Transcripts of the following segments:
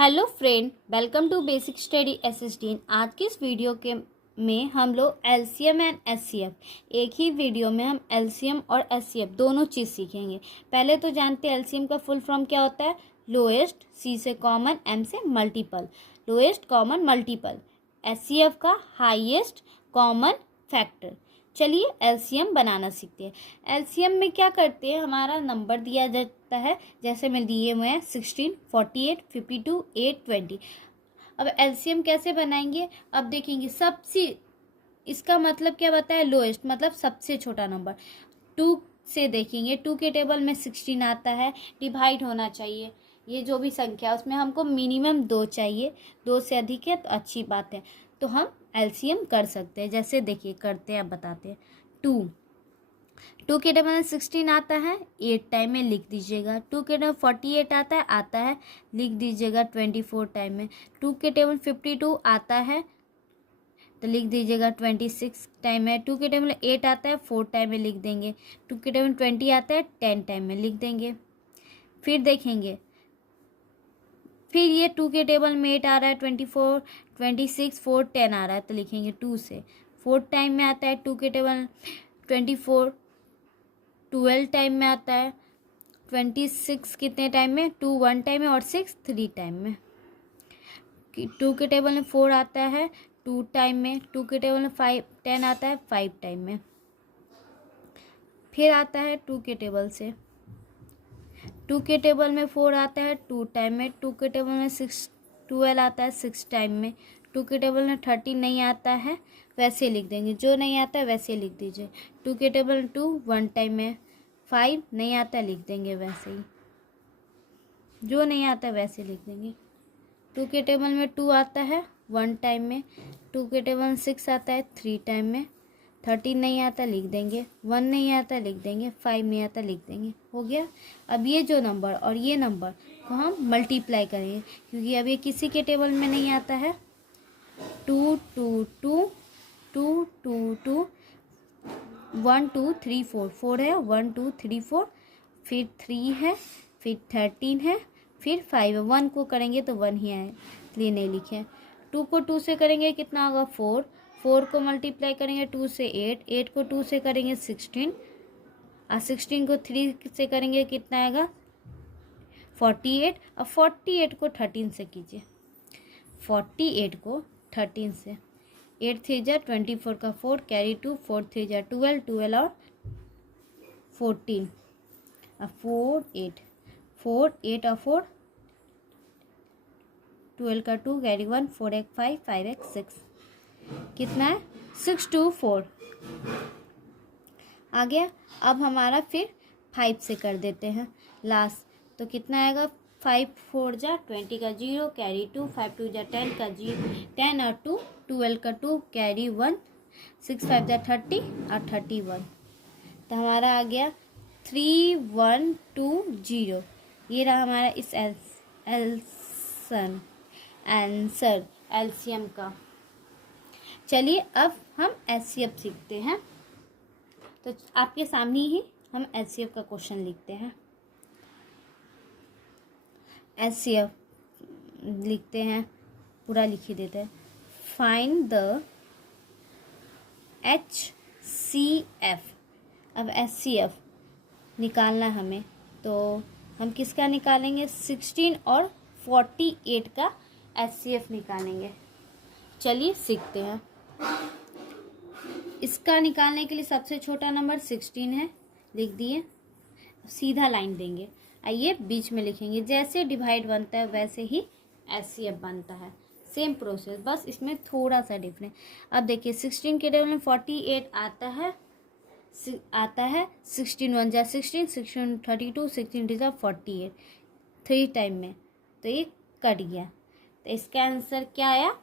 Hello friend, welcome to basic study SSD. आज की इस वीडियो के में हम लोग एलसीएम एंड एचसीएफ, एक ही वीडियो में हम एलसीएम और एचसीएफ दोनों चीज़ सीखेंगे। पहले तो जानते हैं एलसीएम का फुल फॉर्म क्या होता है। लोएस्ट, सी से कॉमन, एम से multiple, lowest common multiple. HCF का हाईएस्ट कॉमन फैक्टर। चलिए एलसीएम बनाना सीखते हैं। एलसीएम में क्या करते हैं, हमारा नंबर दिया जाता है, जैसे मैं दिए हुए हैं 16, 48, 52, 8, 20। अब एलसीएम कैसे बनाएंगे, अब देखेंगे। सबसे इसका मतलब क्या बताया है, लोएस्ट मतलब सबसे छोटा नंबर। 2 से देखेंगे, 2 के टेबल में 16 आता है, डिवाइड होना चाहिए। ये जो भी संख्या उसमें हमको मिनिमम 2 चाहिए, 2 से अधिक है तो अच्छी बात है, तो हम एलसीएम कर सकते हैं। जैसे देखिए करते हैं, अब बताते हैं। 2 के टेबल में 16 आता है, 8 टाइम में लिख दीजिएगा। 2 के टेबल 48 आता है लिख दीजिएगा 24 टाइम में। 2 के टेबल 52 आता है तो लिख दीजिएगा 26 टाइम में। 2 के टेबल में 8 आता है, 4 टाइम में लिख देंगे। 2 के टेबल में 20 आता है, 10 टाइम में लिख देंगे। फिर देखेंगे, फिर ये 2 के टेबल में 8 आ रहा है, 24, 26, 4, 10 आ रहा है तो लिखेंगे 2 से। 4 टाइम में आता है 2 के टेबल 24, 12 टाइम में आता है। 26 कितने टाइम में, 2 1 टाइम में और 6 3 टाइम में। 2 के टेबल में 4 आता है 2 टाइम में। 2 के टेबल में 10 आता है 5 टाइम में। फिर आता है 2 के टेबल से, 2 के टेबल में 4 आता है 2 टाइम में। 2 के टेबल में 12 आता है 6 टाइम में। 2 के टेबल में 13 नहीं आता है, वैसे लिख देंगे, जो नहीं आता है वैसे लिख दीजिए। 2 के टेबल में 2 1 टाइम में। 5 नहीं आता है, लिख देंगे वैसे ही, जो नहीं आता है वैसे लिख देंगे। 2 के टेबल में 2 आता है 1 टाइम में। 2 के टेबल में 6 आता है 3 टाइम में। 13 नहीं आता लिख देंगे, 1 नहीं आता लिख देंगे, 5 नहीं आता लिख देंगे। हो गया। अब ये जो नंबर और ये नंबर को हम मल्टीप्लाई करेंगे, क्योंकि अब ये किसी के टेबल में नहीं आता है। 2 2 2 2 2 2 1 2 3 4 4 है, 1 2 3 4, फिर 3 है, फिर 13 है, फिर 5 है। 1 को करेंगे तो 1 ही आए, इसलिए नहीं लिखे। 2 को 2 से करेंगे कितना होगा 4, 4 को मल्टीप्लाई करेंगे 2 से 8, 8 को 2 से करेंगे 16, और 16 को 3 से करेंगे कितना आएगा 48। अब 48 को 13 से कीजिए, 48 को 13 से। 8 3 जा 24 का 4 कैरी 2, 4 3 जा 12, 12 और 14, 4 8, 4 8 और 4 12 का 2 कैरी 1, 4 एक 5, 5 एक 6, कितना है 624 आ गया। अब हमारा फिर 5 से कर देते हैं लास्ट, तो कितना आएगा 5 4 जा 20 का 0 कैरी 2, 5 2 जा 10 का 0 10 और 2 12 का 2 कैरी 1, 6 5 जा 30 और 31, तो हमारा आ गया 3120। ये रहा हमारा इस आंसर एलसीएम का। चलिए अब हम एचसीएफ सीखते हैं, तो आपके सामने ही हम एचसीएफ का क्वेश्चन लिखते हैं। एचसीएफ लिखते हैं, पूरा लिख ही देते हैं। Find the HCF. अब एचसीएफ निकालना हमें, तो हम किसका निकालेंगे, 16 और 48 का एचसीएफ निकालेंगे। चलिए सीखते हैं। इसका निकालने के लिए सबसे छोटा नंबर 16 है, लिख दिए। सीधा लाइन देंगे, आइए बीच में लिखेंगे। जैसे डिवाइड बनता है वैसे ही एचसीएफ बनता है, सेम प्रोसेस, बस इसमें थोड़ा सा डिफरेंस। अब देखिए 16 के टेबल में 48 आता है 16 1 जा 16, 16 32, 16 2 जा 48, 3 टाइम में, तो ये कट गया। तो इसका आंसर क्या आया,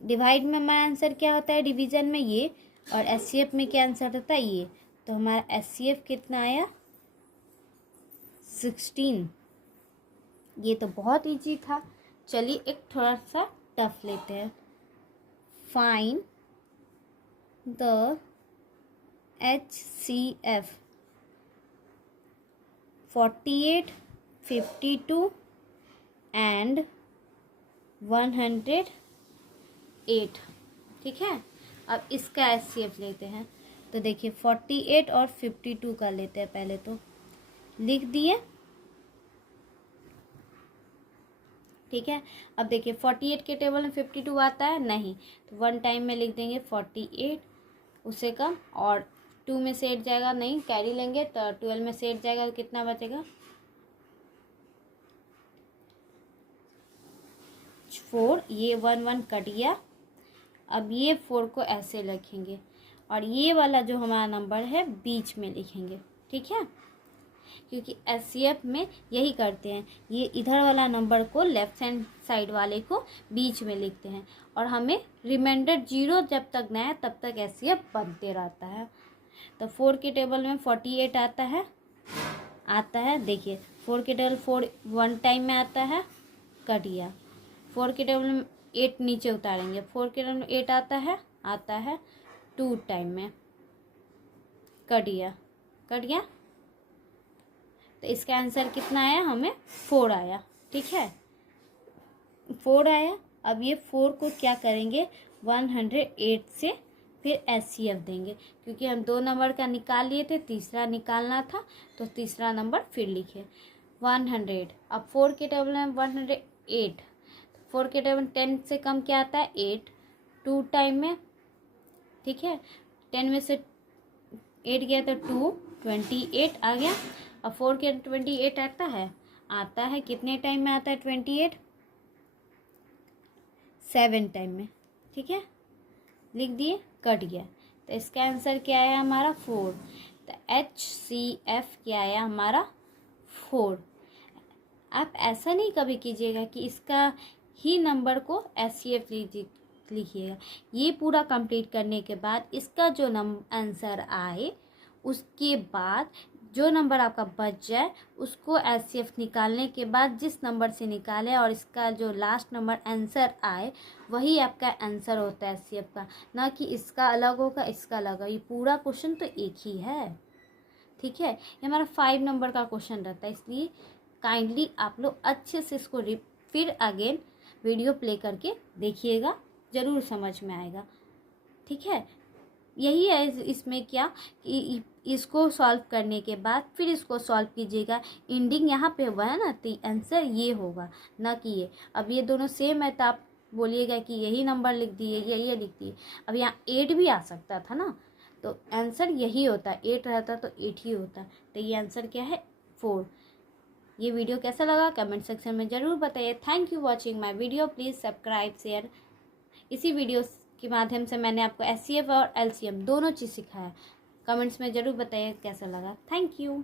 डिवाइड में हमारा आंसर क्या होता है, डिवीजन में ये, और एचसीएफ में क्या आंसर होता है ये। तो हमारा एचसीएफ कितना आया 16। ये तो बहुत इजी था। चलिए एक थोड़ा सा टफ लेते हैं। Find the HCF 48, 52, and 108। ठीक है, अब इसका HCF लेते हैं। तो देखिए 48 और 52 का लेते हैं। पहले तो लिख दिए। ठीक है, अब देखिए 48 के टेबल में 52 आता है नहीं, तो 1 टाइम में लिख देंगे 48, उससे कम, और 2 में से 8 जाएगा नहीं, कैरी लेंगे तो 12 में से 8 जाएगा तो कितना बचेगा 4। ये 1 1 कट गया। अब ये 4 को ऐसे लिखेंगे और ये वाला जो हमारा नंबर है बीच में लिखेंगे। ठीक है, क्योंकि HCF में यही करते हैं, ये इधर वाला नंबर को लेफ्ट हैंड साइड वाले को बीच में लिखते हैं और हमें रिमाइंडर 0 जब तक ना है तब तक HCF बनते रहता है। तो 4 के टेबल में 48 आता है। देखिए 4 के टेबल 4 1 टाइम में आता है, कट गया। 4 के टेबल में 8 नीचे उतारेंगे, 4 के टेबल में 8 आता है 2 टाइम में, कट गया। तो इसका आंसर कितना आया, हमें 4 आया। ठीक है, 4 आया। अब ये 4 को क्या करेंगे 108 से फिर HCF देंगे, क्योंकि हम 2 नंबर का निकाल लिए थे, तीसरा निकालना था तो तीसरा नंबर फिर लिखे 100। अब 4 के टेबल में 108, 4 के टेबल 10 से कम क्या आता है 8, 2 टाइम में। ठीक है, 10 में से 8 गया तो 2, 28 आ गया। अब 4 के 28 आता है कितने टाइम में आता है 28, 7 टाइम में। ठीक है, लिख दिए, कट गया। तो इसका आंसर क्या आया हमारा 4। तो HCF क्या आया हमारा 4। आप ऐसा नहीं कभी कीजिएगा कि इसका ही नंबर को HCF लिखिएगा। ये पूरा कंप्लीट करने के बाद इसका जो आंसर आए उसके बाद जो नंबर आपका बच जाए उसको HCF निकालने के बाद जिस नंबर से निकाले और इसका जो लास्ट नंबर आंसर आए वही आपका आंसर होता है HCF का, ना कि इसका अलग होगा इसका अलग होगा। ये पूरा क्वेश्चन तो एक ही है। ठीक है, ये हमारा 5 नंबर का क्वेश्चन रहता है, इसलिए काइंडली आप लोग अच्छे से इसको फिर अगेन वीडियो प्ले करके देखिएगा, ज़रूर समझ में आएगा। ठीक है, यही है इसमें क्या कि इसको सॉल्व करने के बाद फिर इसको सॉल्व कीजिएगा। एंडिंग यहाँ पे हुआ है ना, तो आंसर ये होगा, ना कि ये। अब ये दोनों सेम है तो आप बोलिएगा कि यही नंबर लिख दिए, ये लिख दिए। अब यहाँ 8 भी आ सकता था ना, तो आंसर यही होता, 8 रहता तो 8 ही होता। तो ये आंसर क्या है 4। ये वीडियो कैसा लगा कमेंट सेक्शन में ज़रूर बताइए। Thank you watching my video, please subscribe share. इसी वीडियो के माध्यम से मैंने आपको HCF और LCM दोनों चीज़ सिखाया। कमेंट्स में ज़रूर बताइए कैसा लगा। Thank you.